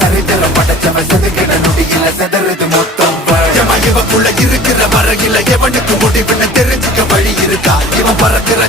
சரித்திரம் படைச்சவன் செதுக்கிட நொடியில செதறது மொத்தம் இவக்குள்ள இருக்கிற வரையில எவனுக்கு முடிவுன்னு தெரிஞ்சுக்க வழி இருக்கா இவன் பறக்கிற